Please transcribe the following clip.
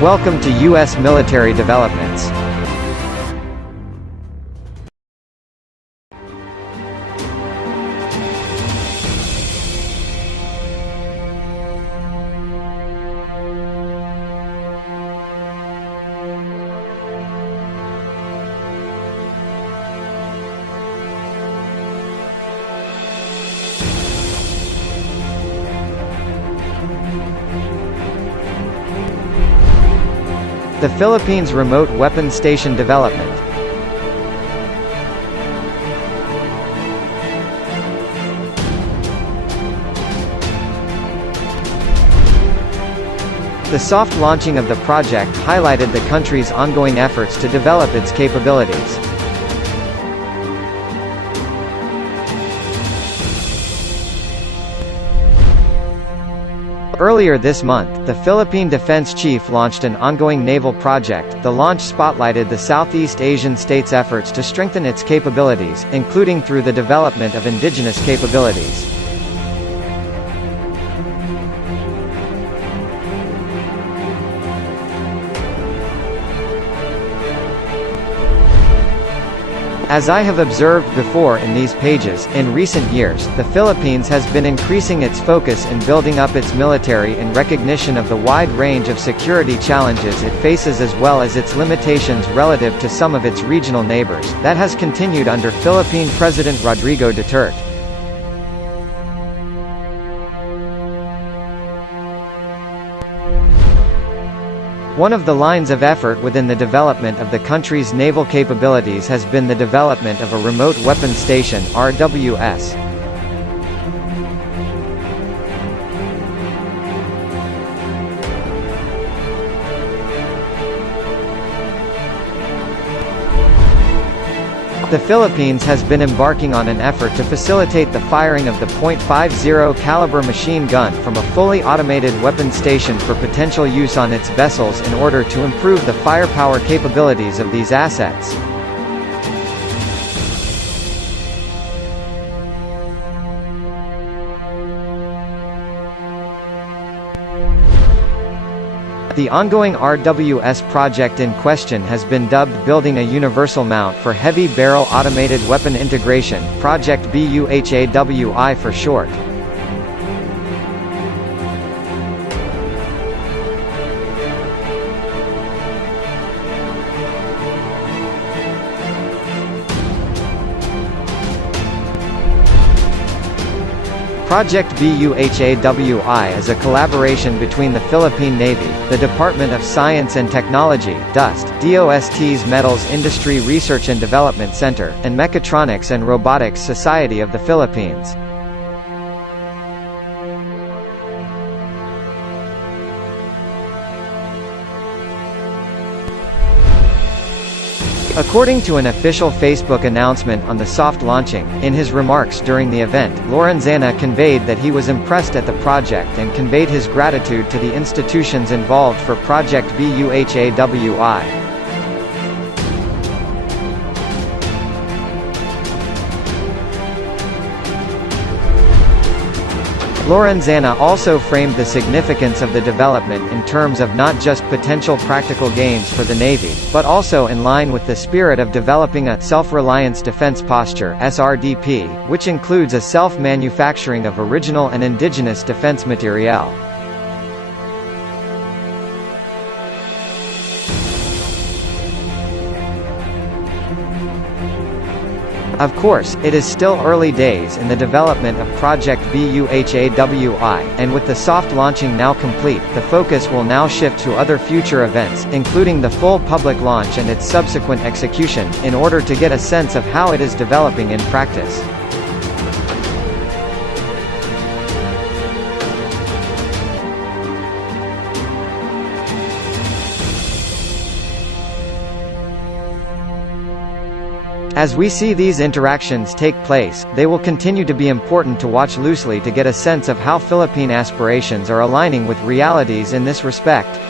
Welcome to U.S. military developments. The Philippines Remote Weapon Station Development. The soft launching of the project highlighted the country's ongoing efforts to develop its capabilities. Earlier this month, the Philippine Defense Chief launched an ongoing naval project. The launch spotlighted the Southeast Asian state's efforts to strengthen its capabilities, including through the development of indigenous capabilities. As I have observed before in these pages, in recent years, the Philippines has been increasing its focus in building up its military in recognition of the wide range of security challenges it faces as well as its limitations relative to some of its regional neighbors. That has continued under Philippine President Rodrigo Duterte. One of the lines of effort within the development of the country's naval capabilities has been the development of a remote weapon station (RWS). The Philippines has been embarking on an effort to facilitate the firing of the .50 caliber machine gun from a fully automated weapon station for potential use on its vessels in order to improve the firepower capabilities of these assets. The ongoing RWS project in question has been dubbed Building a Universal Mount for Heavy Barrel Automated Weapon Integration, Project BUHAWI for short. Project BUHAWI is a collaboration between the Philippine Navy, the Department of Science and Technology DOST's Metals Industry Research and Development Center, and Mechatronics and Robotics Society of the Philippines. According to an official Facebook announcement on the soft launching, in his remarks during the event, Lorenzana conveyed that he was impressed at the project and conveyed his gratitude to the institutions involved for Project BUHAWI. Lorenzana also framed the significance of the development in terms of not just potential practical gains for the Navy, but also in line with the spirit of developing a self-reliance defense posture (SRDP), which includes a self-manufacturing of original and indigenous defense materiel. Of course, it is still early days in the development of Project BUHAWI, and with the soft launching now complete, the focus will now shift to other future events, including the full public launch and its subsequent execution, in order to get a sense of how it is developing in practice. As we see these interactions take place, they will continue to be important to watch loosely to get a sense of how Philippine aspirations are aligning with realities in this respect.